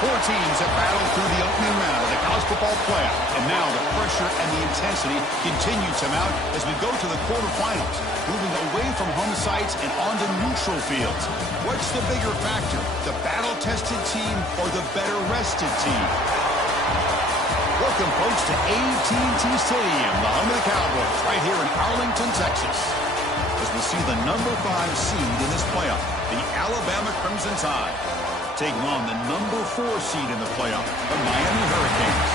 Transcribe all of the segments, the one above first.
Four teams have battled through the opening round of the college football playoff, and now the pressure and the intensity continue to mount as we go to the quarterfinals, moving away from home sites and onto neutral fields. What's the bigger factor, the battle-tested team or the better-rested team? Welcome, folks, to AT&T Stadium, the home of the Cowboys, right here in Arlington, Texas, as we see the number 5 seed in this playoff, the Alabama Crimson Tide, taking on the number 4 seed in the playoff, the Miami Hurricanes.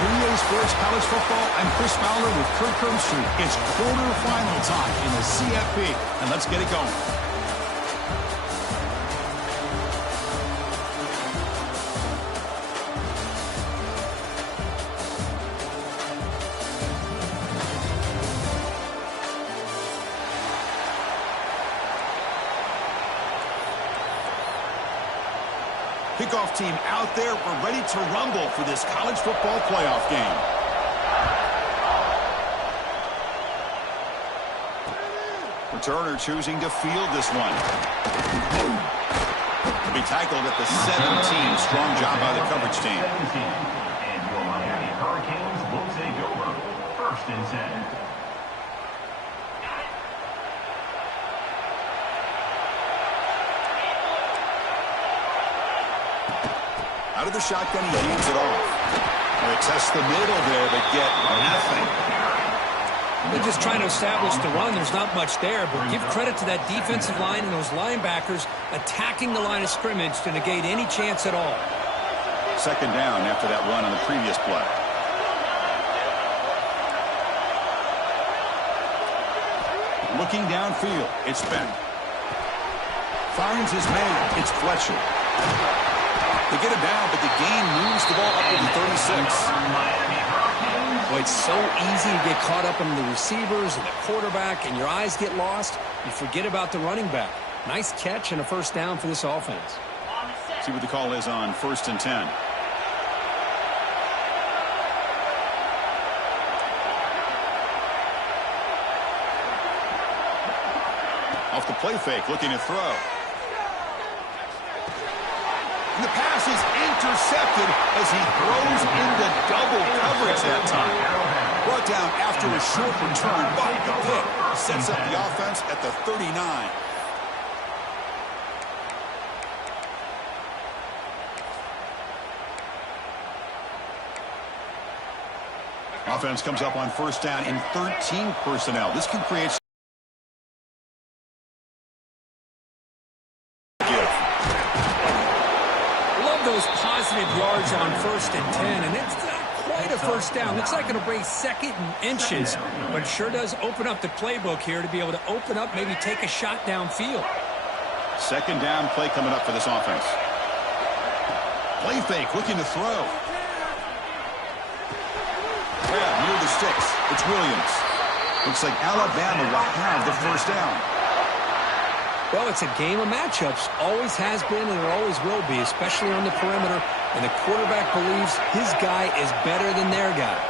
For EA Sports College Football, I'm Chris Fowler with Kirk Herbstreit. It's quarterfinal time in the CFP, and let's get it going. Kickoff team out there. We're ready to rumble for this college football playoff game. Returner choosing to field this one. To be tackled at the 17. Strong job by the coverage team. And your Miami Hurricanes will take over. 1st and 10. Out of the shotgun, he hands it off. They test the middle there, but get nothing. They're just trying to establish the run. There's not much there, but give credit to that defensive line and those linebackers attacking the line of scrimmage to negate any chance at all. 2nd down after that run on the previous play. Looking downfield, it's Beck. Finds his man, it's Fletcher. They get him down, but the gain moves the ball up to the 36. Boy, it's so easy to get caught up in the receivers and the quarterback, and your eyes get lost. You forget about the running back. Nice catch and a 1st down for this offense. See what the call is on 1st and 10. Off the play fake, looking to throw. And the pass is intercepted as he throws into double coverage that time. Brought down after a short return, but the pick sets up the offense at the 39. Offense comes up on 1st down in 13 personnel. This can create those positive yards on 1st and 10, and it's not quite a 1st down. Looks like it'll bring 2nd and inches, but it sure does open up the playbook here to be able to open up, maybe take a shot downfield. 2nd down play coming up for this offense. Play fake, looking to throw. Grab near the sticks. It's Williams. Looks like Alabama will have the 1st down. Well, it's a game of matchups. Always has been and it always will be, especially on the perimeter. And the quarterback believes his guy is better than their guy.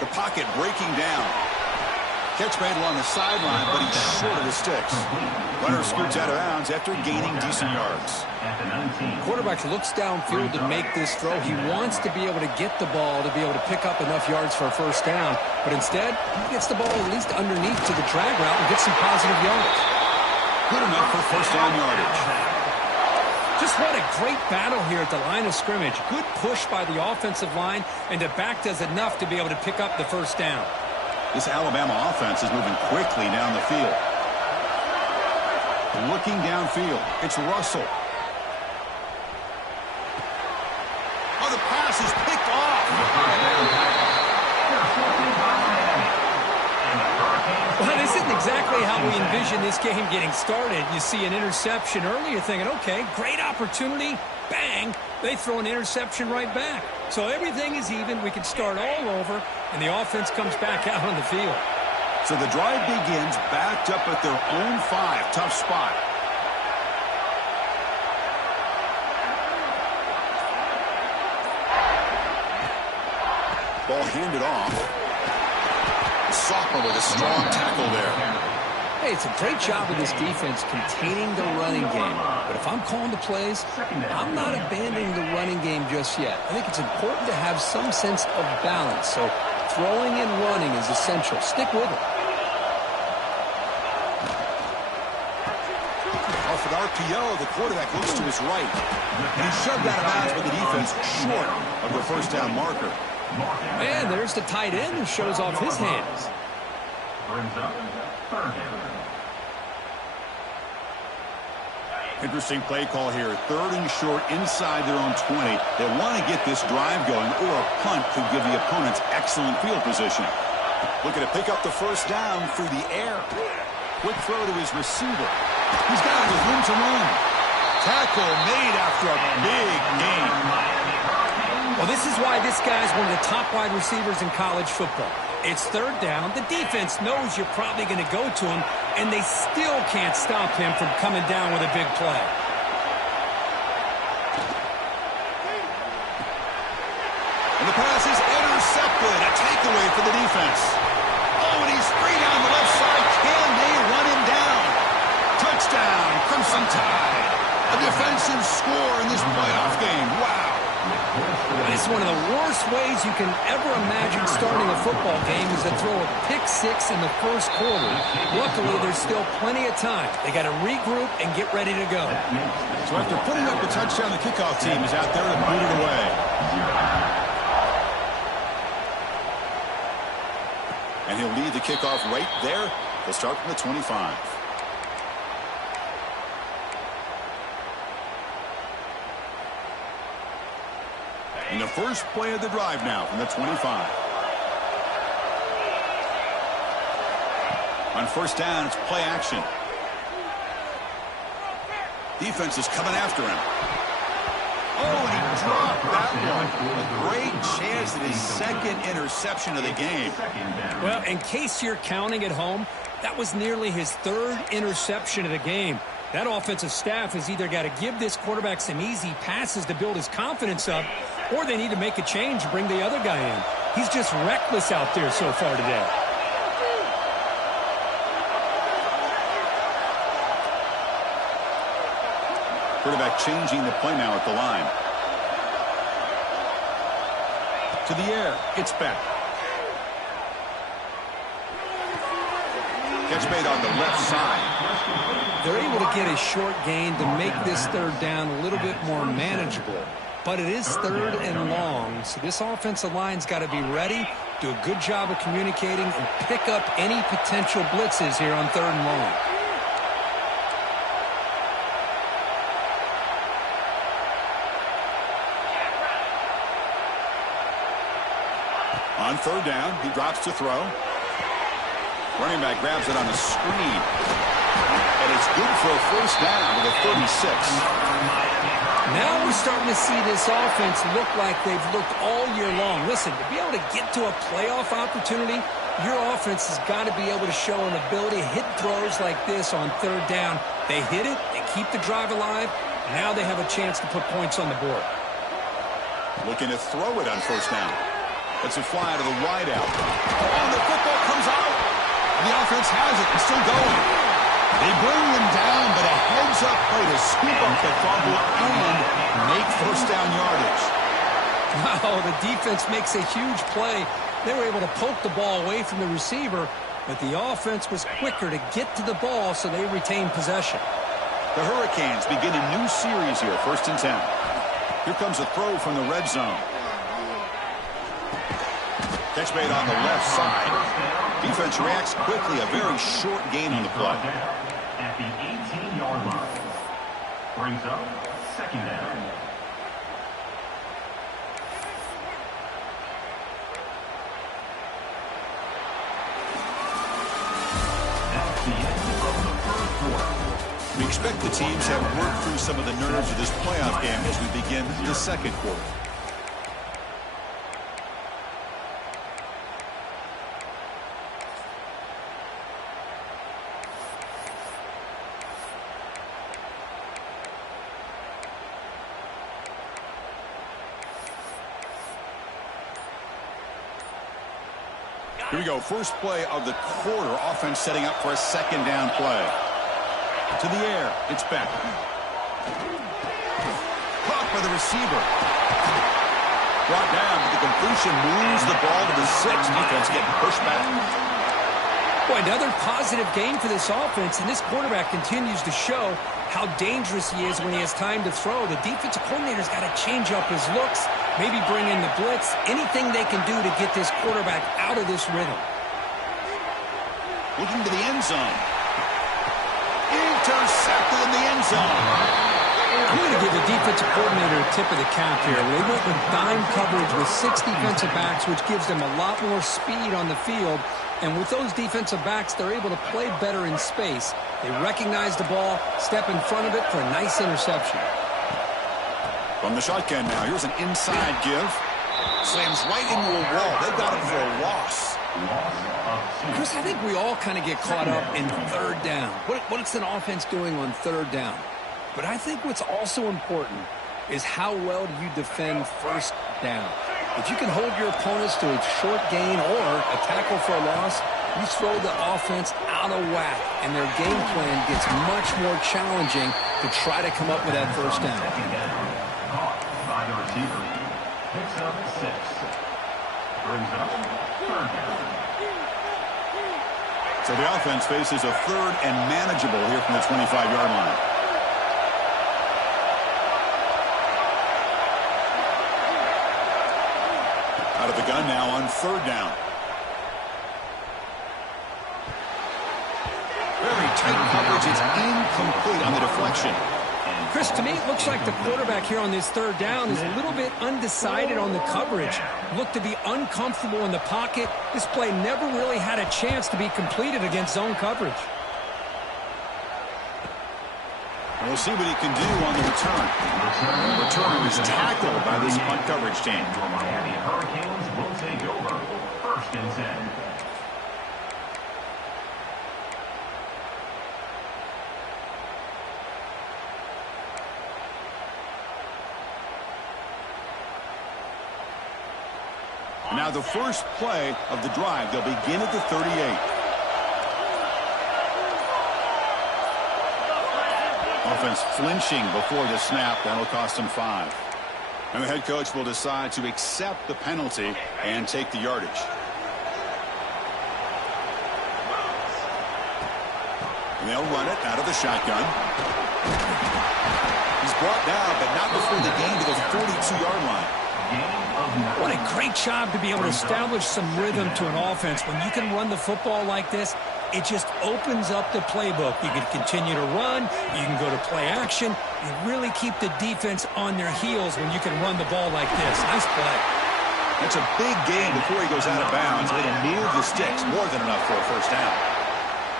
The pocket breaking down. Catch made along the sideline, but he's short of the sticks. Runner scoots out of bounds after gaining decent yards. Quarterback looks downfield to make this throw. He wants to be able to get the ball to be able to pick up enough yards for a 1st down. But instead, he gets the ball at least underneath to the drag route and gets some positive yards. Good enough for 1st down yardage. Just what a great battle here at the line of scrimmage. Good push by the offensive line, and the back does enough to be able to pick up the 1st down. This Alabama offense is moving quickly down the field. Looking downfield, it's Russell. Oh, the pass is picked off. Well, this isn't exactly how we envision this game getting started. You see an interception early, you're thinking, okay, great opportunity, bang, they throw an interception right back. So everything is even, we can start all over, and the offense comes back out on the field. So the drive begins backed up at their own 5. Tough spot. Ball handed off. The sophomore with a strong tackle there. Hey, it's a great job of this defense containing the running game. But if I'm calling the plays, I'm not abandoning the running game just yet. I think it's important to have some sense of balance. So throwing and running is essential. Stick with it. Off an RPO, the quarterback looks to his right. And he shoved out of bounds with the defense short of the first down marker. And there's the tight end who shows off his hands. Brings up third down. Interesting play call here. Third and short inside their own 20. They want to get this drive going, or a punt could give the opponents excellent field position. Looking to pick up the first down through the air. Quick throw to his receiver. He's got it with room to run. Tackle made after a big gain. Well, this is why this guy's one of the top wide receivers in college football. It's third down. The defense knows you're probably going to go to him, and they still can't stop him from coming down with a big play. And the pass is intercepted. A takeaway for the defense. Oh, and he's free down the left side. Can they run him down? Touchdown, Crimson Tide. A defensive score in this playoff game. Wow. It's one of the worst ways you can ever imagine starting a football game is to throw a pick six in the first quarter. Luckily, there's still plenty of time. They got to regroup and get ready to go. So after putting up the touchdown, the kickoff team is out there to boot it away. And he'll lead the kickoff right there. They'll start from the 25. And the first play of the drive now from the 25. On first down, it's play action. Defense is coming after him. Oh, and he dropped that one. A great chance at his second interception of the game. Well, in case you're counting at home, that was nearly his third interception of the game. That offensive staff has either got to give this quarterback some easy passes to build his confidence up, or they need to make a change and bring the other guy in. He's just reckless out there so far today. Quarterback changing the play now at the line. To the air. It's back. Catch made on the left side. They're able to get a short gain to make this third down a little bit more manageable. But it is third and long, so this offensive line's got to be ready, do a good job of communicating, and pick up any potential blitzes here on third and long. On third down, he drops to throw. Running back grabs it on the screen. And it's good for a first down to the 36. Now we're starting to see this offense look like they've looked all year long. Listen, to be able to get to a playoff opportunity, your offense has got to be able to show an ability to hit throws like this on third down. They hit it, they keep the drive alive. Now they have a chance to put points on the board. Looking to throw it on first down. It's a fly to the wide out. Oh, the football comes out. The offense has it and still going. They bring him down, but a heads-up play to scoop up the fumble and make first down yardage. Wow, the defense makes a huge play. They were able to poke the ball away from the receiver, but the offense was quicker to get to the ball, so they retained possession. The Hurricanes begin a new series here, 1st and 10. Here comes a throw from the red zone. Catch made on the left side. Defense reacts quickly. A very short gain on the play. At the 18-yard line. Brings up second down. That's the end of the first quarter. We expect the teams have worked through some of the nerves of this playoff game as we begin the second quarter. Here we go. First play of the quarter. Offense setting up for a second down play. To the air. It's back. Caught by the receiver. Brought down. The completion moves the ball to the 6. Defense getting pushed back. Boy, another positive game for this offense, and this quarterback continues to show how dangerous he is when he has time to throw. The defensive coordinator's got to change up his looks, maybe bring in the blitz, anything they can do to get this quarterback out of this rhythm. Looking to the end zone. Intercepted in the end zone. I'm going to give the defensive coordinator a tip of the cap here. They went with dime coverage with 6 defensive backs, which gives them a lot more speed on the field. And with those defensive backs, they're able to play better in space. They recognize the ball, step in front of it for a nice interception. From the shotgun now, here's an inside give. Slams right into a wall. They've got him for a loss. Chris, I think we all kind of get caught up in third down. What's an offense doing on third down? But I think what's also important is how well do you defend first down. If you can hold your opponents to a short gain or a tackle for a loss, you throw the offense out of whack, and their game plan gets much more challenging to try to come up with that first down. Caught by the receiver. Picks up 6. Brings up third down. So the offense faces a third and manageable here from the 25-yard line. Out of the gun now on third down. Very tight coverage. It's incomplete on the deflection. Chris, to me, it looks like the quarterback here on this third down is a little bit undecided on the coverage. Looked to be uncomfortable in the pocket. This play never really had a chance to be completed against zone coverage. And we'll see what he can do on the return. The return is tackled by this punt coverage team. The Miami Hurricanes will take over. First and 10. Now the first play of the drive. They'll begin at the 38. Offense flinching before the snap. That'll cost them 5. And the head coach will decide to accept the penalty and take the yardage. And they'll run it out of the shotgun. He's brought down, but not before the gain to the 42-yard line. What a great job to be able to establish some rhythm to an offense. When you can run the football like this, it just opens up the playbook. You can continue to run. You can go to play action. You really keep the defense on their heels when you can run the ball like this. Nice play. That's a big gain before he goes out of bounds. It'll move the sticks more than enough for a first down.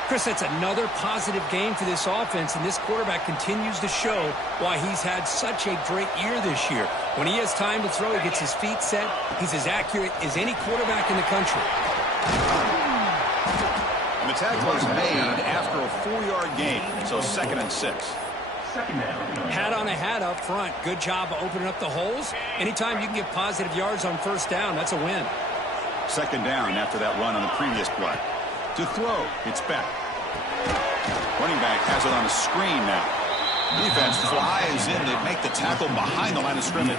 Chris, that's another positive game for this offense, and this quarterback continues to show why he's had such a great year this year. When he has time to throw, he gets his feet set. He's as accurate as any quarterback in the country. And the tackle is made after a 4-yard gain, so 2nd and 6. Second down. Hat on a hat up front. Good job of opening up the holes. Anytime you can get positive yards on first down, that's a win. 2nd down after that run on the previous play. To throw, it's back. Running back has it on a screen now. Defense flies in to make the tackle behind the line of scrimmage.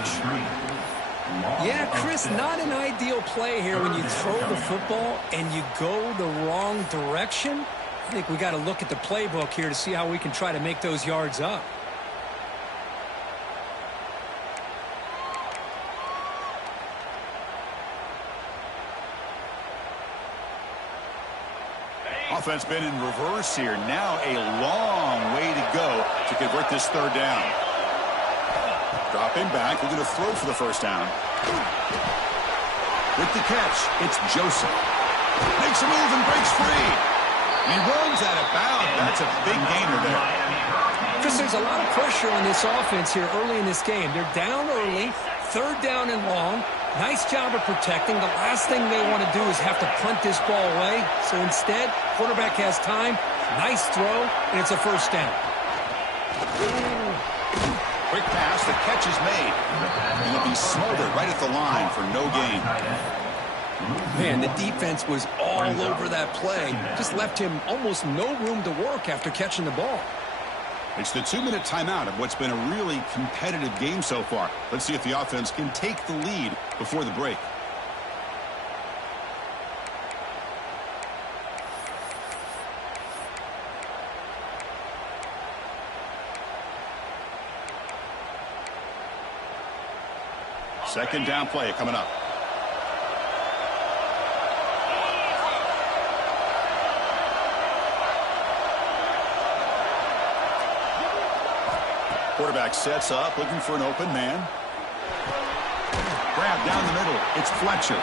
Yeah, Chris, not an ideal play here when you throw the football and you go the wrong direction. I think we got to look at the playbook here to see how we can try to make those yards up. Offense been in reverse here. Now a long way to go to convert this third down. Dropping back. We're going to throw for the first down. With the catch, it's Joseph. Makes a move and breaks free. And he runs out of bounds. That's a big gainer there. Chris, there's a lot of pressure on this offense here early in this game. They're down early, third down and long. Nice job of protecting. The last thing they want to do is have to punt this ball away. So instead, quarterback has time. Nice throw, and it's a first down. Quick pass. The catch is made. And it'll be smothered right at the line for no gain. Man, the defense was all over that play. Just left him almost no room to work after catching the ball. It's the 2-minute timeout of what's been a really competitive game so far. Let's see if the offense can take the lead before the break. Second down play coming up. Quarterback sets up, looking for an open man. Grab down the middle. It's Fletcher.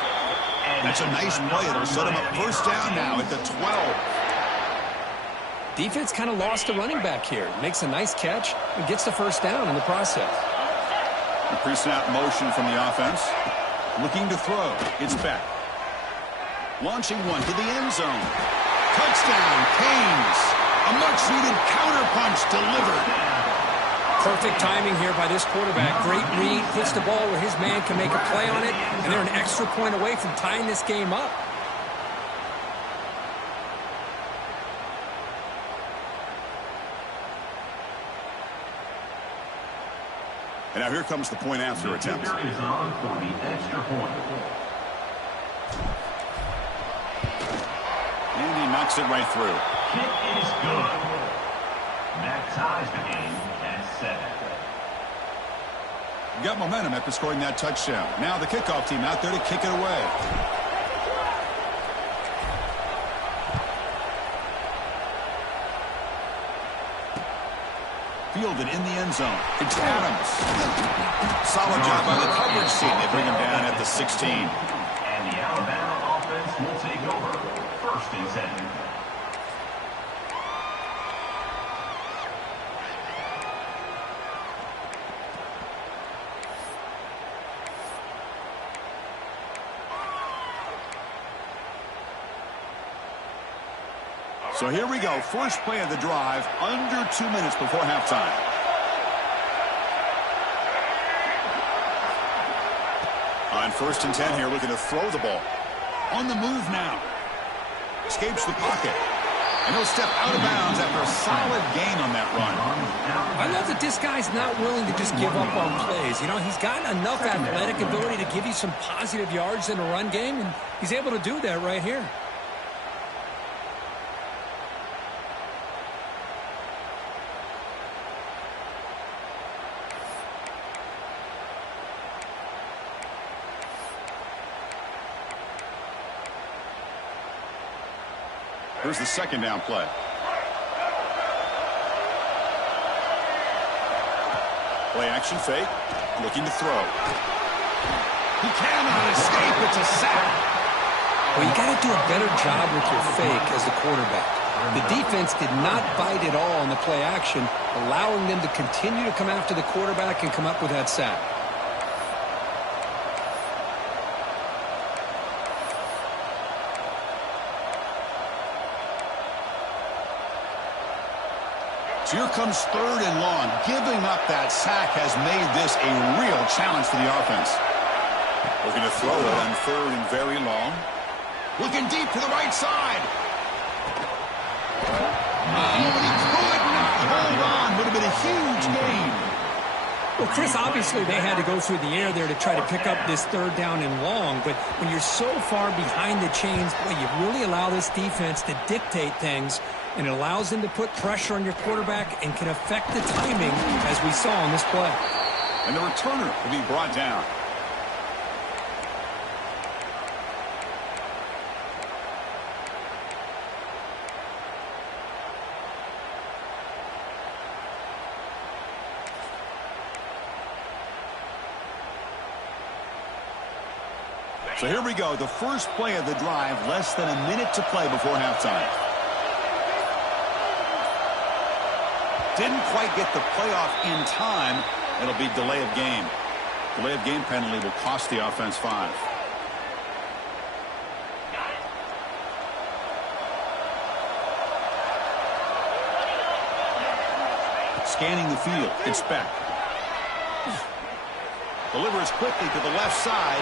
That's a nice play. It'll set him up first down now at the 12. Defense kind of lost the running back here. Makes a nice catch and gets the first down in the process. A pre-snap motion from the offense. Looking to throw. It's back. Launching one to the end zone. Touchdown, Kangs. A much-needed counterpunch delivered. Perfect timing here by this quarterback. Great read. Puts the ball where his man can make a play on it. And they're an extra point away from tying this game up. And now here comes the point after attempt. Is on for the extra point. And he knocks it right through. Kick is good. That ties the game at 7. Got momentum after scoring that touchdown. Now the kickoff team out there to kick it away. Fielded in the end zone. It's Adams. Solid job by the coverage team. They bring him down at the 16. And the Alabama offense will take over. First and 7. So here we go. First play of the drive, under 2 minutes before halftime. On first and 10 here, looking to throw the ball. On the move now. Escapes the pocket. And he'll step out of bounds after a solid gain on that run. I love that this guy's not willing to just give up on plays. You know, he's got enough athletic ability to give you some positive yards in a run game, and he's able to do that right here. Here's the second down play. Play action fake. Looking to throw. He cannot escape. It's a sack. Well, you got to do a better job with your fake as the quarterback. The defense did not bite at all on the play action, allowing them to continue to come after the quarterback and come up with that sack. Here comes third and long. Giving up that sack has made this a real challenge for the offense. Looking to throw it on third and very long. Looking deep to the right side. Oh, but he could not hold on. Would have been a huge gain. Well, Chris, obviously they had to go through the air there to try to pick up this third down and long, but when you're so far behind the chains, boy, you really allow this defense to dictate things, and it allows them to put pressure on your quarterback and can affect the timing, as we saw on this play. And the returner will be brought down. So here we go, the first play of the drive, less than a minute to play before halftime. Didn't quite get the playoff in time. It'll be delay of game. Delay of game penalty will cost the offense 5. Scanning the field. It's back. Delivers quickly to the left side,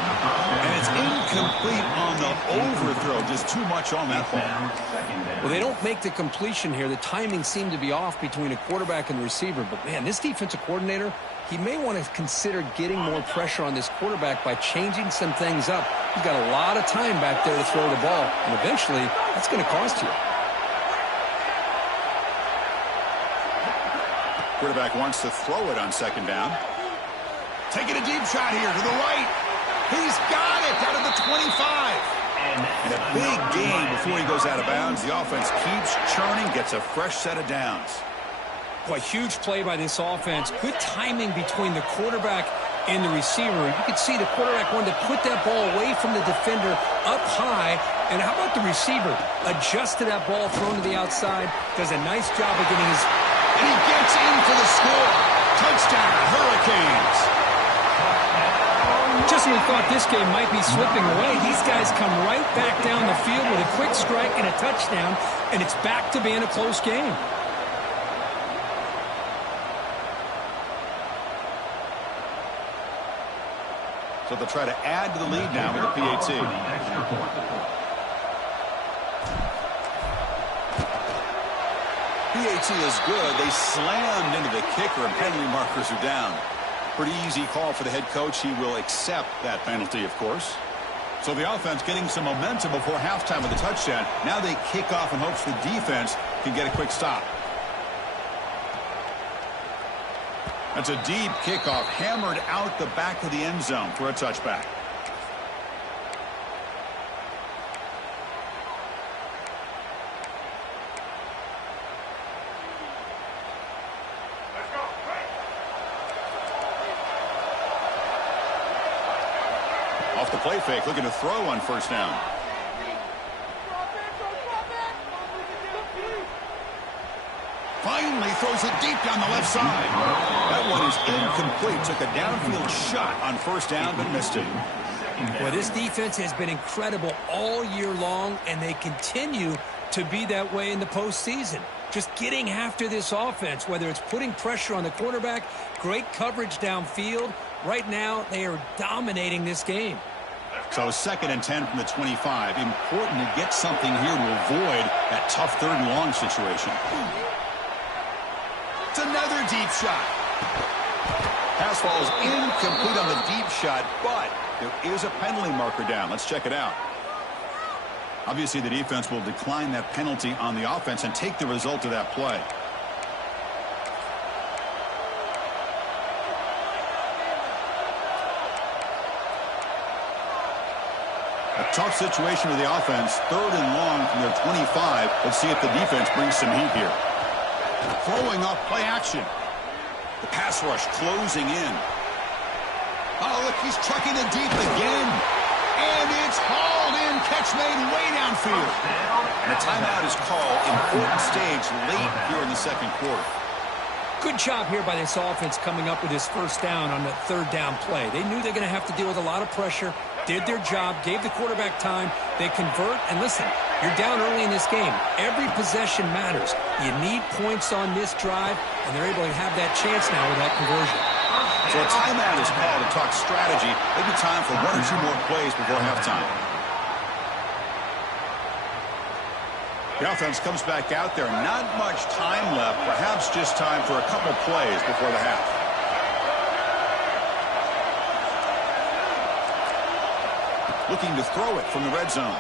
and it's incomplete on the overthrow. Just too much on that ball. Well, they don't make the completion here. The timing seemed to be off between a quarterback and the receiver. But, man, this defensive coordinator, he may want to consider getting more pressure on this quarterback by changing some things up. He's got a lot of time back there to throw the ball, and eventually that's going to cost you. Quarterback wants to throw it on second down. Taking a deep shot here to the right. He's got it out of the 25. And a big gain before he goes out of bounds. The offense keeps churning, gets a fresh set of downs. Boy, huge play by this offense. Good timing between the quarterback and the receiver. You could see the quarterback wanted to put that ball away from the defender up high. And how about the receiver? Adjusted that ball, thrown to the outside. Does a nice job of getting his... And he gets in for the score. Touchdown, Hurricanes. Just when we thought this game might be slipping away, these guys come right back down the field with a quick strike and a touchdown, and it's back to being a close game. So they'll try to add to the lead now with the PAT. PAT is good. They slammed into the kicker, and penalty markers are down. Pretty easy call for the head coach. He will accept that penalty, of course. So the offense getting some momentum before halftime with a touchdown. Now they kick off in hopes the defense can get a quick stop. That's a deep kickoff, hammered out the back of the end zone for a touchback. Off the play fake, looking to throw on first down. Finally throws it deep down the left side. That one is incomplete. Took a downfield shot on first down, but missed it. Well, this defense has been incredible all year long, and they continue to be that way in the postseason. Just getting after this offense, whether it's putting pressure on the quarterback, great coverage downfield. Right now, they are dominating this game. So 2nd and 10 from the 25. Important to get something here to avoid that tough 3rd and long situation. It's another deep shot. Pass falls incomplete on the deep shot, but there is a penalty marker down. Let's check it out. Obviously, the defense will decline that penalty on the offense and take the result of that play. A tough situation with the offense. 3rd and long from their 25. Let's see if the defense brings some heat here. Throwing off play action. The pass rush closing in. Oh, look, he's trucking it deep again. And it's hauled in. Catch made way downfield. And a timeout is called. Important stage late here in the 2nd quarter. Good job here by this offense coming up with this first down on the 3rd down play. They knew they're going to have to deal with a lot of pressure, did their job, gave the quarterback time. They convert, and listen, you're down early in this game. Every possession matters. You need points on this drive, and they're able to have that chance now with that conversion. So a timeout is called to talk strategy. Maybe time for 1 or 2 more plays before halftime. The offense comes back out there. Not much time left. Perhaps just time for a couple plays before the half. Looking to throw it from the red zone.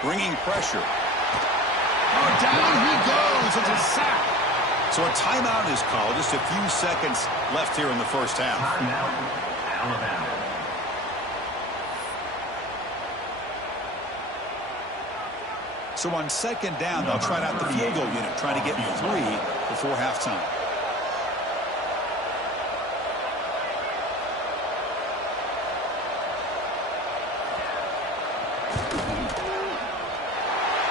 Bringing pressure. Oh, down he goes. It's a sack. So a timeout is called. Just a few seconds left here in the first half. Alabama. So on 2nd down, they'll try out the field goal unit, trying to get 3 before halftime.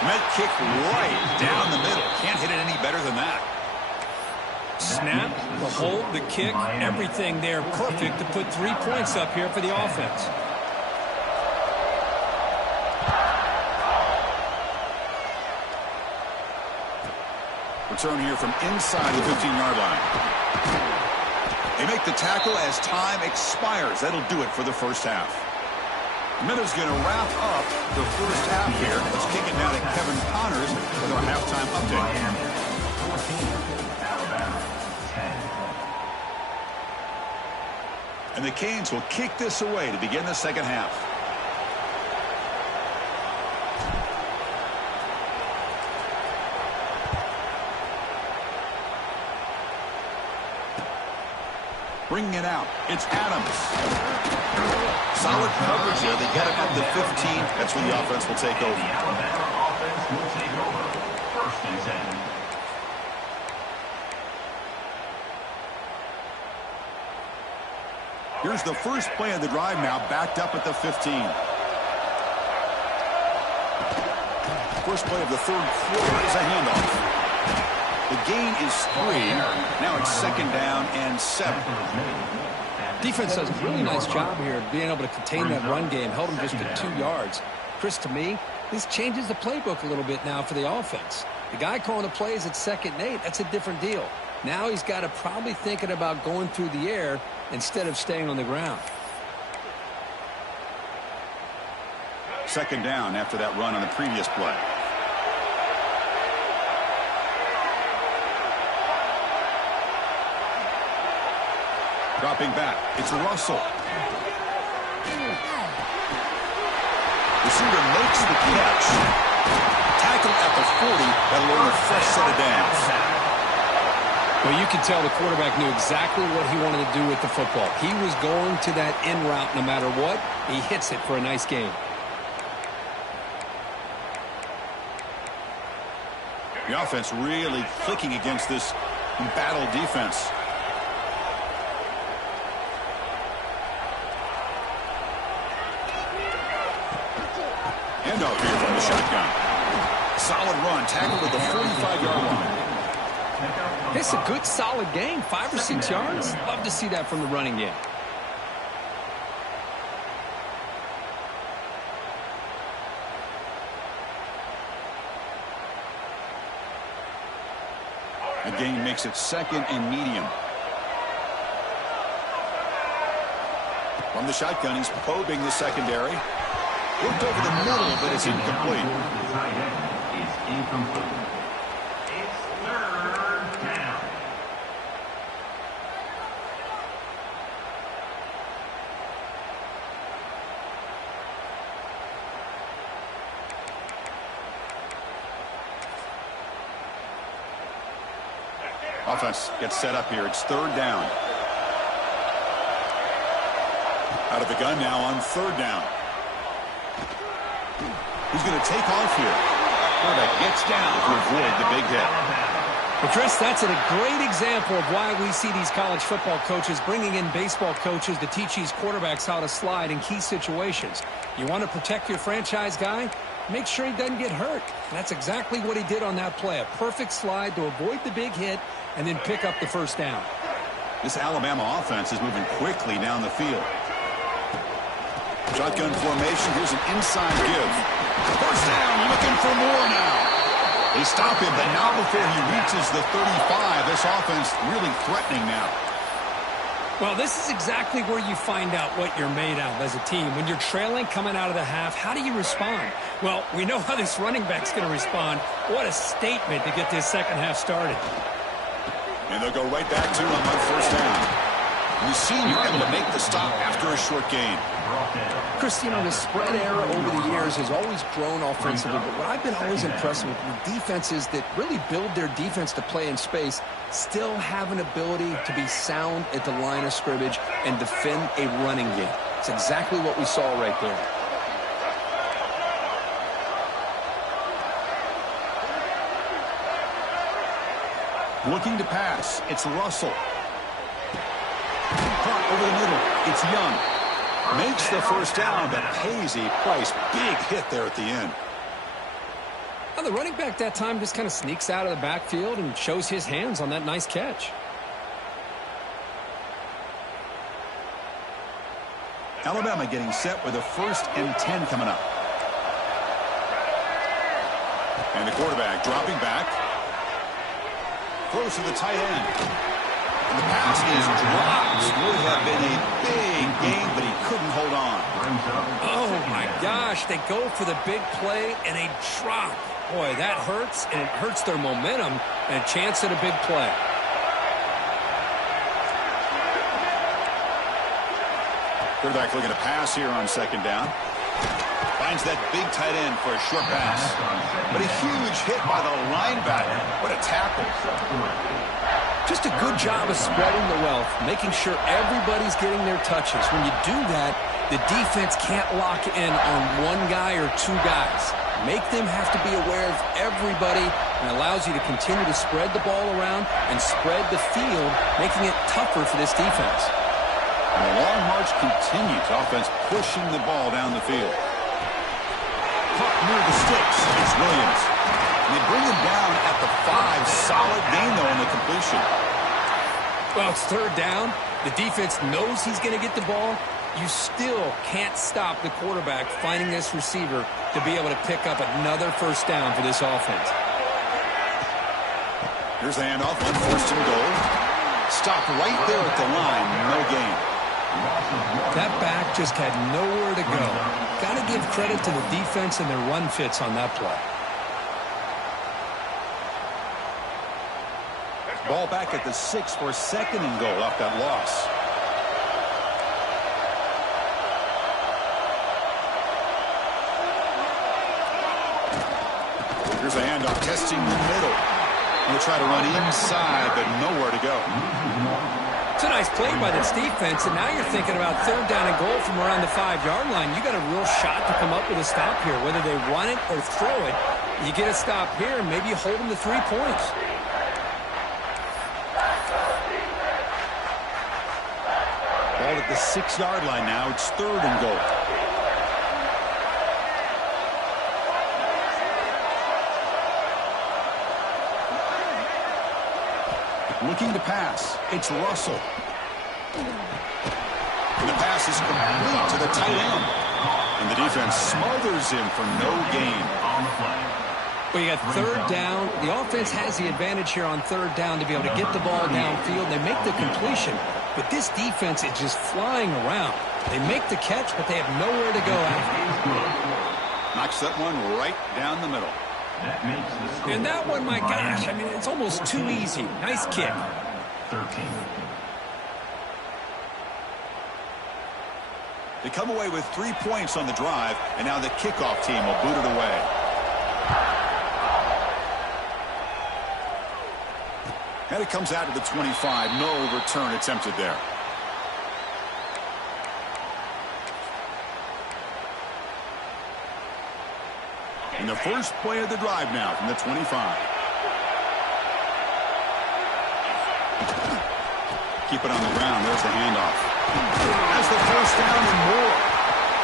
Met kick right down the middle. Can't hit it any better than that. Snap, the hold, the kick, everything there perfect to put 3 points up here for the offense. Return here from inside the 15-yard line. They make the tackle as time expires. That'll do it for the first half. Minutes going to wrap up the first half here. Let's kick it now to Kevin Connors with our halftime update. Miami 14, Alabama 10. And the Canes will kick this away to begin the second half. Bringing it out. It's Adams. Solid coverage there. They get it up to 15. That's when the offense will take over. The Alabama offense will take over. First and 10. Here's the first play of the drive now, backed up at the 15. First play of the third quarter is a handoff. The gain is 3. Now it's second down and 7. Defense does a really nice job here of being able to contain that run game. Held him just to 2 yards. Chris, to me, this changes the playbook a little bit now for the offense. The guy calling the plays at 2nd and 8, that's a different deal. Now he's got to probably thinking about going through the air instead of staying on the ground. Second down after that run on the previous play. Dropping back. It's Russell. Receiver makes the catch. Tackle at the 40. That'll earn a fresh set of downs. Well, you could tell the quarterback knew exactly what he wanted to do with the football. He was going to that in route no matter what. He hits it for a nice gain. The offense really clicking against this battle defense. Handoff here from the shotgun. Solid run, tackled at the 45-yard line. It's a good, solid game, 5 or 6 yards. Love to see that from the running game. The gain makes it second and medium. From the shotgun, he's probing the secondary. Worked over the middle, but it's incomplete. The tight end is incomplete. It's third down. Offense gets set up here. It's third down. Out of the gun now on third down. He's going to take off here. Quarterback gets down to avoid the big hit. Well, Chris, that's a great example of why we see these college football coaches bringing in baseball coaches to teach these quarterbacks how to slide in key situations. You want to protect your franchise guy? Make sure he doesn't get hurt. And that's exactly what he did on that play. A perfect slide to avoid the big hit and then pick up the first down. This Alabama offense is moving quickly down the field. Shotgun formation. Here's an inside give. First down, looking for more now. They stop him, but not before he reaches the 35. This offense really threatening now. Well, this is exactly where you find out what you're made of as a team. When you're trailing coming out of the half, how do you respond? Well, we know how this running back's going to respond. What a statement to get this second half started. And they'll go right back to him on first down. The senior able to make the stop after a short gain. Chris, you know, the spread era over the years has always grown offensively, but what I've been always impressed with defenses that really build their defense to play in space still have an ability to be sound at the line of scrimmage and defend a running game. It's exactly what we saw right there. Looking to pass. It's Russell. Caught over the middle. It's Young. Makes the first down, but pays a price. Big hit there at the end. Well, the running back that time just kind of sneaks out of the backfield and shows his hands on that nice catch. Alabama getting set with a 1st and 10 coming up. And the quarterback dropping back. Throws to the tight end. And the pass is dropped. This would have been a big game, but he couldn't hold on. Oh, my gosh. They go for the big play, and they drop. Boy, that hurts, and it hurts their momentum and a chance at a big play. Quarterback looking to pass here on second down. Finds that big tight end for a short pass. But a huge hit by the linebacker. What a tackle. Just a good job of spreading the wealth, making sure everybody's getting their touches. When you do that, the defense can't lock in on one guy or two guys. Make them have to be aware of everybody, and allows you to continue to spread the ball around and spread the field, making it tougher for this defense. And the long march continues. Offense pushing the ball down the field. Caught near the sticks is Williams. And they bring him down at the 5. Solid gain, though, on the completion. Well, it's third down. The defense knows he's going to get the ball. You still can't stop the quarterback finding this receiver to be able to pick up another first down for this offense. Here's the handoff. 1 first and goal. Stopped right there at the line. No gain. That back just had nowhere to go. Got to give credit to the defense and their run fits on that play. Ball back at the 6 for second and goal off that loss. Here's a handoff, testing the middle. He'll try to run inside, but nowhere to go. It's a nice play by this defense, and now you're thinking about third down and goal from around the 5-yard line. You got a real shot to come up with a stop here. Whether they run it or throw it, you get a stop here, and maybe you hold them to 3 points. Ball at the 6-yard line now. It's third and goal. Looking to pass. It's Russell. And the pass is complete to the tight end. And the defense smothers him for no gain. Well, you got third down. The offense has the advantage here on third down to be able to get the ball downfield. They make the completion. But this defense is just flying around. They make the catch, but they have nowhere to go after. Knocks that one right down the middle. And that one, my gosh, I mean, it's almost too easy. Nice kick. 13. They come away with 3 points on the drive, and now the kickoff team will boot it away. And it comes out to the 25. No return attempted there. And the first play of the drive now from the 25. Keep it on the ground. There's the handoff. That's the first down and more.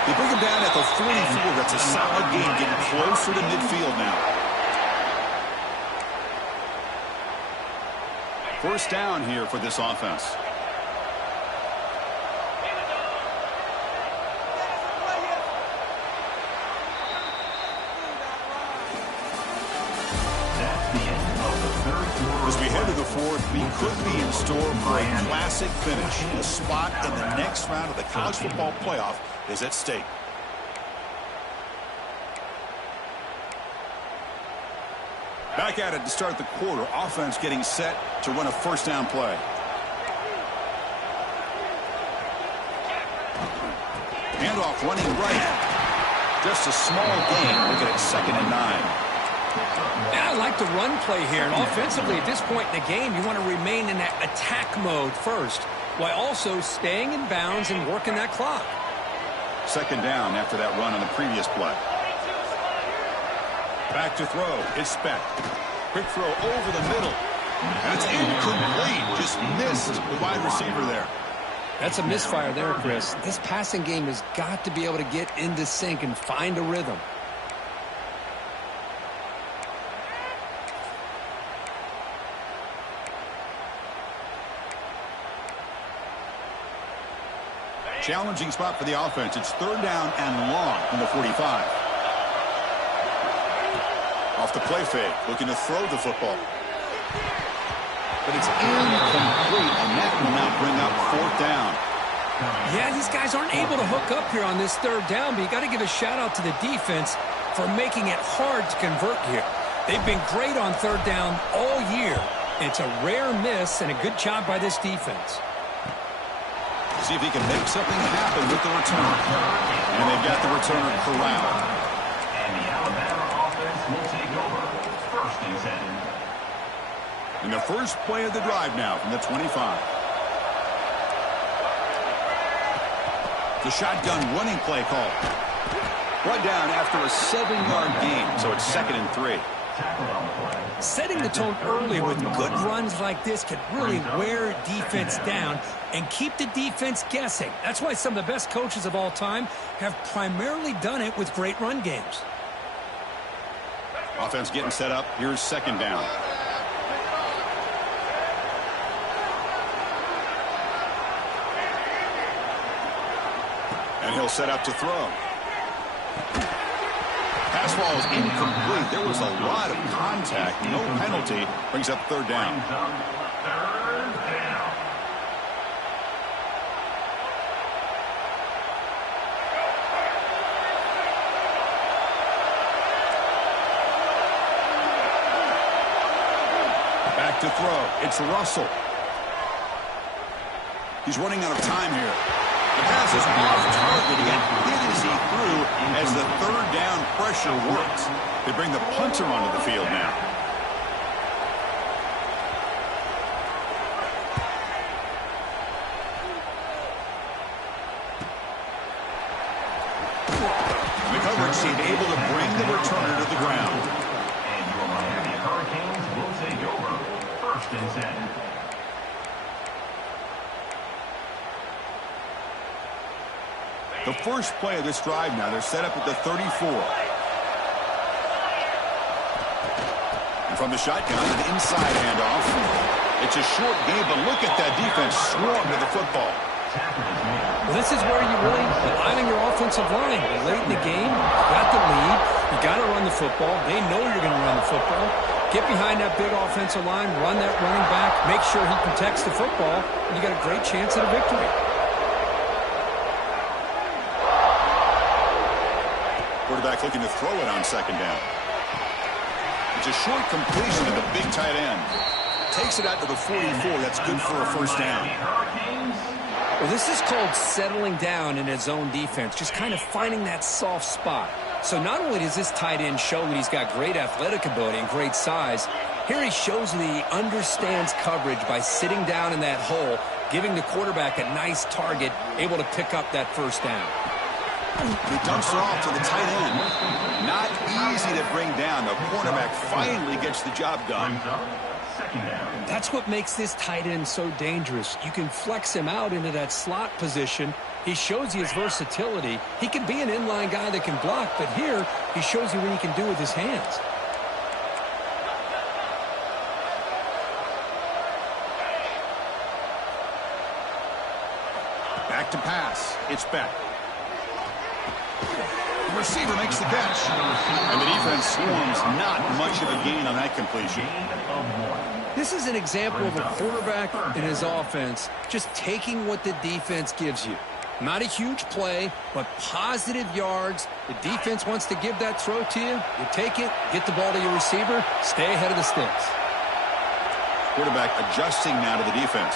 They bring him down at the 44. That's a solid game, getting closer to midfield now. First down here for this offense. As we head to the fourth, we could be in store for a classic finish. A spot in the next round of the college football playoff is at stake. Back at it to start the quarter. Offense getting set to run a first down play. Handoff running right. Just a small gain. Looking at 2nd and 9. Yeah, I like the run play here. And offensively, at this point in the game, you want to remain in that attack mode first, while also staying in bounds and working that clock. 2nd down after that run on the previous play. Back to throw. It's Speck. Quick throw over the middle. That's incomplete. Just missed the wide receiver there. That's a misfire there, Chris. This passing game has got to be able to get into sync and find a rhythm. Challenging spot for the offense. It's 3rd down and long from the 45. Off the play fake, looking to throw the football. But it's incomplete, and that will now bring up 4th down. guys aren't able to hook up here on this third down, but you got to give a shout-out to the defense for making it hard to convert here. They've been great on third down all year. It's a rare miss and a good job by this defense. See if he can make something happen with the return. And they've got the returner corralled. And the Alabama offense will take over. First and 10. And the first play of the drive now from the 25. The shotgun running play call. Brought down after a 7-yard gain, so it's 2nd and 3. Setting the tone early with good runs like this can really wear defense down and keep the defense guessing. That's why some of the best coaches of all time have primarily done it with great run games. Offense getting set up. Here's 2nd down. And he'll set up to throw. Pass ball is incomplete. There was a lot of contact. No penalty. Brings up 3rd down. Back to throw. It's Russell. He's running out of time here. The pass is off target again. Hit as he threw as the 3rd down pressure works. They bring the punter onto the field now. The coverage team able to bring the returner to the ground. And your Miami Hurricanes will take over. First and 10. The first play of this drive now, they're set up at the 34. And from the shotgun, an inside handoff. It's a short game, but look at that defense swarm to the football. Well, this is where you really rely on your offensive line. Late in the game, you got the lead. You got to run the football. They know you're going to run the football. Get behind that big offensive line, run that running back, make sure he protects the football, and you got a great chance at a victory. Quarterback looking to throw it on 2nd down. It's a short completion to the big tight end. Takes it out to the 44. That's good for a 1st down. Well, this is called settling down in his own defense, just kind of finding that soft spot. So not only does this tight end show that he's got great athletic ability and great size, here he shows that he understands coverage by sitting down in that hole, giving the quarterback a nice target, able to pick up that 1st down. He dumps it off to the tight end. Not easy to bring down. The cornerback finally gets the job done. That's what makes this tight end so dangerous. You can flex him out into that slot position. He shows you his versatility. He can be an inline guy that can block, but here he shows you what he can do with his hands. Back to pass. It's Beck. The receiver makes the catch. And the defense swarms. Not much of a gain on that completion. This is an example of a quarterback in his offense just taking what the defense gives you. Not a huge play, but positive yards. The defense wants to give that throw to you. You take it, get the ball to your receiver, stay ahead of the sticks. Quarterback adjusting now to the defense.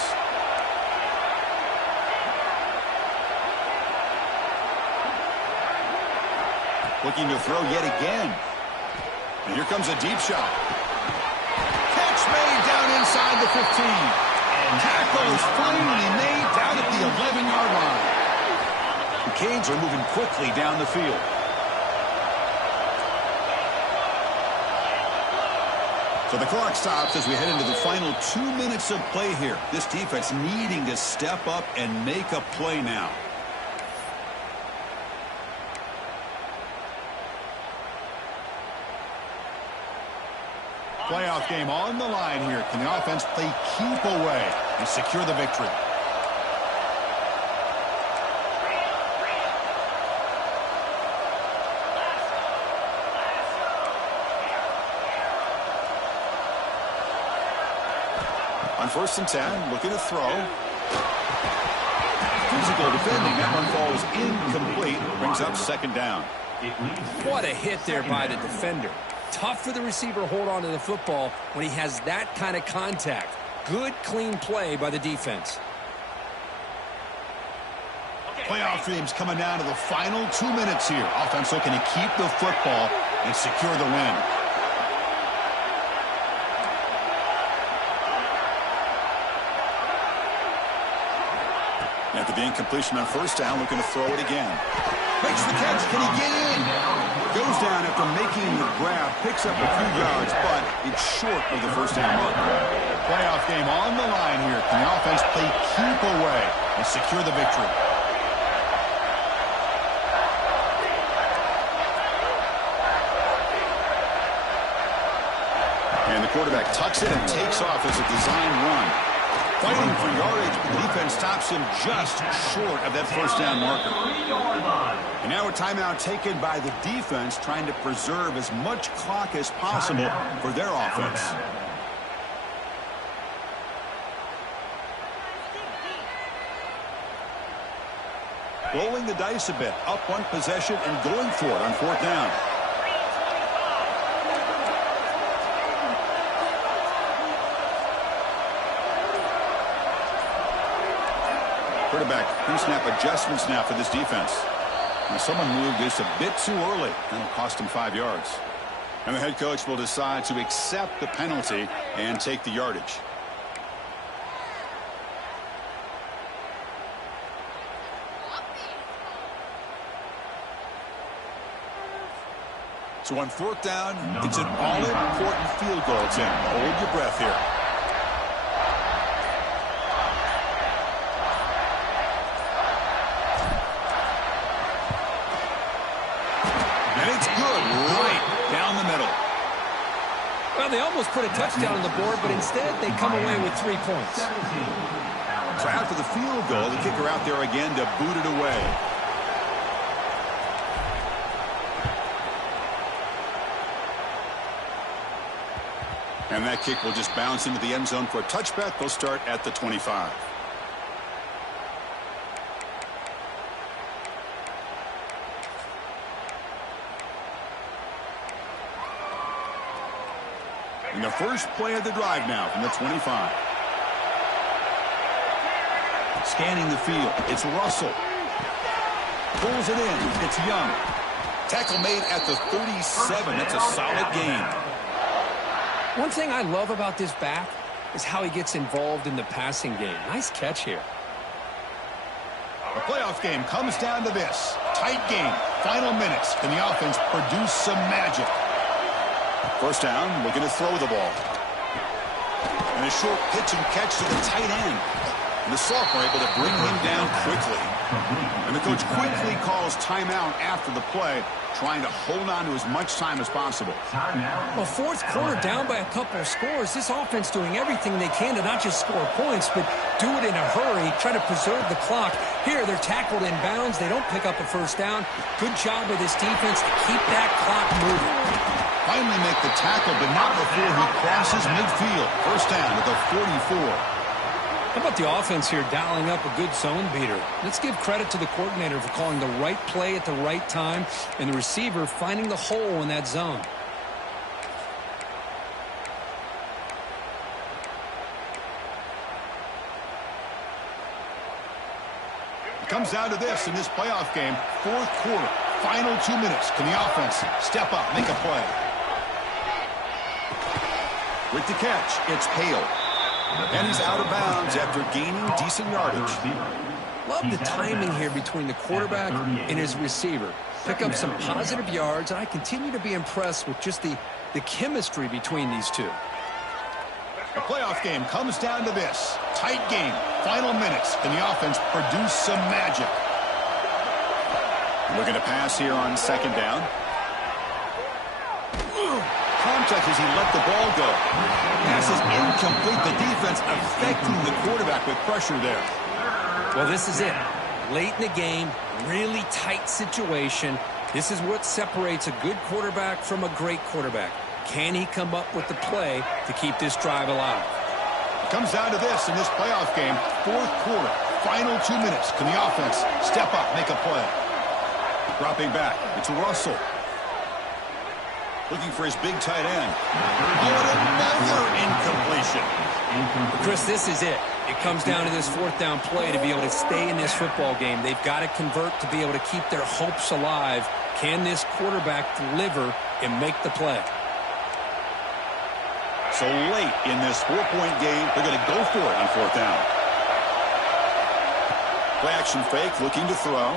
Looking to throw yet again. And here comes a deep shot. Catch made down inside the 15. And tackle is finally made down at the 11-yard line. The Canes are moving quickly down the field. So the clock stops as we head into the final 2 minutes of play here. This defense needing to step up and make a play now. Playoff game on the line here. Can the offense play keep away and secure the victory? On 1st and 10, looking to throw. physical defending. That one falls incomplete. Brings up second down. What a hit there by the defender. Tough for the receiver to hold on to the football when he has that kind of contact. Good, clean play by the defense. Playoff dreams coming down to the final 2 minutes here. Offense looking to keep the football and secure the win. After the incompletion on first down, looking to throw it again. Makes the catch. Can he get in? Goes down after making the grab. Picks up a few yards, but it's short of the first down mark. Playoff game on the line here. Can the offense play keep away and secure the victory? And the quarterback tucks it and takes off as a design run. Fighting for yardage, but the defense stops him just short of that first down marker. And now a timeout taken by the defense, trying to preserve as much clock as possible for their offense. Rolling the dice a bit, up one possession and going for it on fourth down. Quarterback pre-snap adjustments now for this defense. Now someone moved just a bit too early. That'll cost him 5 yards. And the head coach will decide to accept the penalty and take the yardage. So on fourth down, it's an all-important field goal attempt. Hold your breath here. Well, they almost put a touchdown on the board, but instead they come away with 3 points. So after the field goal, the kicker out there again to boot it away. And that kick will just bounce into the end zone for a touchback. They'll start at the 25. And the first play of the drive now from the 25. Scanning the field. It's Russell. Pulls it in. It's Young. Tackle made at the 37. That's a solid gain. One thing I love about this back is how he gets involved in the passing game. Nice catch here. The playoff game comes down to this. Tight game. Final minutes. Can the offense produce some magic? First down, looking to throw the ball. And a short pitch and catch to the tight end. And the sophomore able to bring him down quickly. And the coach quickly calls timeout after the play, trying to hold on to as much time as possible. Well, fourth quarter down by a couple of scores. This offense doing everything they can to not just score points, but do it in a hurry, try to preserve the clock. Here, they're tackled in bounds. They don't pick up a first down. Good job of this defense to keep that clock moving. Finally make the tackle, but not before he crosses midfield. First down at the 44. How about the offense here dialing up a good zone beater? Let's give credit to the coordinator for calling the right play at the right time and the receiver finding the hole in that zone. It comes down to this in this playoff game. Fourth quarter, final 2 minutes. Can the offense step up, make a play? With the catch, it's Hale. And he's out of bounds after gaining decent yardage. Love the timing here between the quarterback and his receiver. Pick up some positive yards, and I continue to be impressed with just the chemistry between these two. The playoff game comes down to this. Tight game, final minutes. Can the offense produce some magic? Looking to pass here on second down. Contact as he let the ball go. Pass is incomplete. The defense affecting the quarterback with pressure there. Well, this is it. Late in the game, really tight situation. This is what separates a good quarterback from a great quarterback. Can he come up with the play to keep this drive alive? It comes down to this in this playoff game. Fourth quarter, final 2 minutes. Can the offense step up, make a play? Dropping back. It's Russell. Looking for his big tight end. Oh, and another incompletion. Chris, this is it. It comes down to this fourth down play to be able to stay in this football game. They've got to convert to be able to keep their hopes alive. Can this quarterback deliver and make the play? So late in this 4-point game, they're going to go for it on fourth down. Play action fake, looking to throw.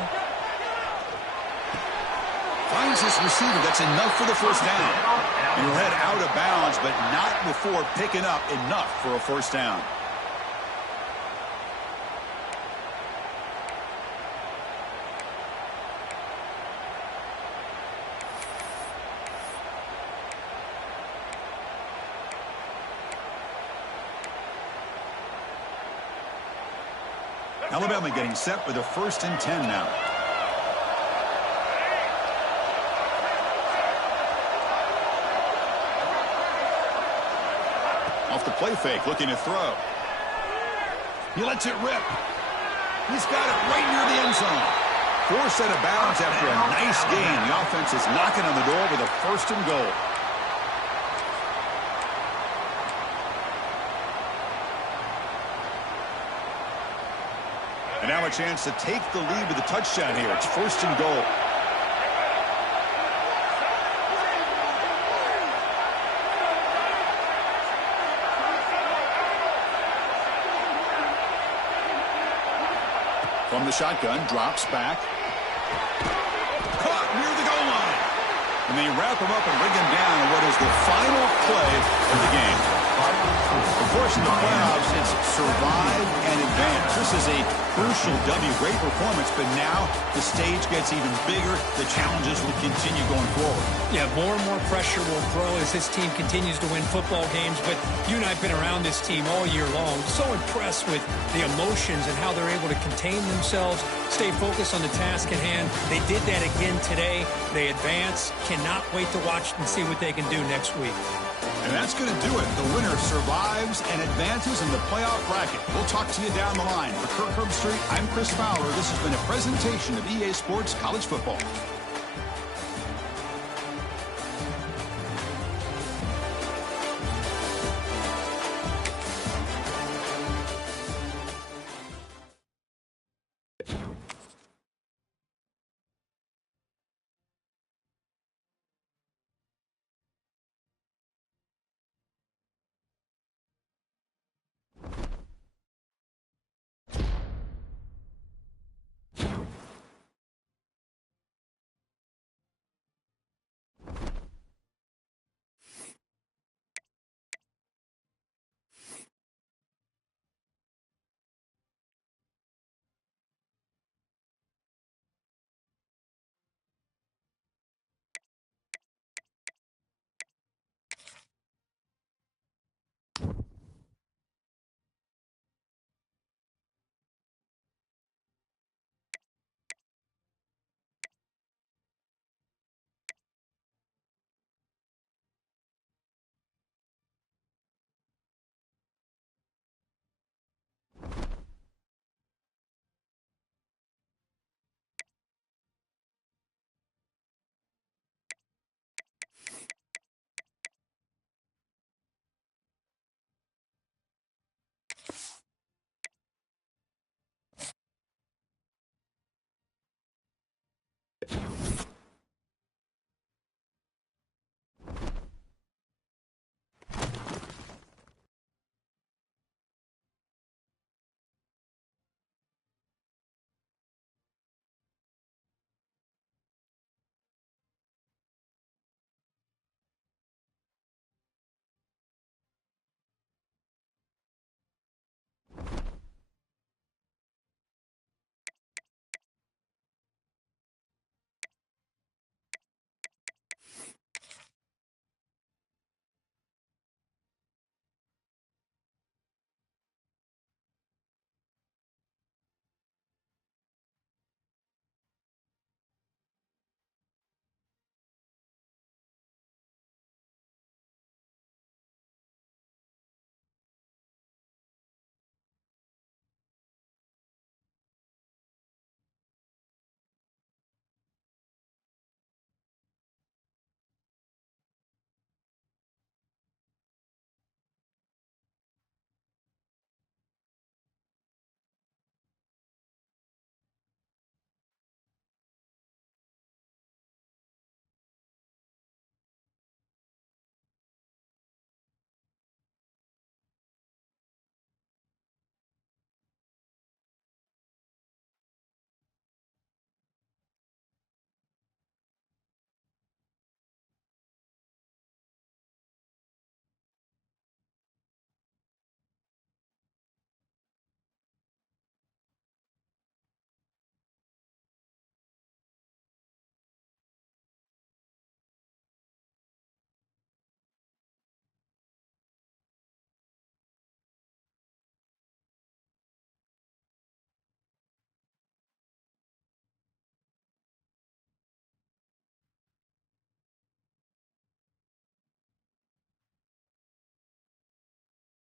Finds this receiver. That's enough for the first down. And he'll head out of bounds, but not before picking up enough for a first down. Alabama getting set with a 1st and 10 now. Off the play fake, looking to throw. He lets it rip. He's got it right near the end zone. Forced out of bounds after a nice gain. The offense is knocking on the door with a 1st and goal. And now a chance to take the lead with a touchdown here. It's 1st and goal. From the shotgun, drops back. Caught near the goal line. And they wrap him up and bring him down in what is the final play of the game. Of course, in the playoffs, it's survive and advance. This is a crucial W. Great performance, but now the stage gets even bigger. The challenges will continue going forward. Yeah, more and more pressure will grow as this team continues to win football games. But you and I have been around this team all year long. So impressed with the emotions and how they're able to contain themselves, stay focused on the task at hand. They did that again today. They advance. Cannot wait to watch and see what they can do next week. And that's going to do it. The winner survives and advances in the playoff bracket. We'll talk to you down the line. For Kirk Herbstreit, I'm Chris Fowler. This has been a presentation of EA Sports College Football.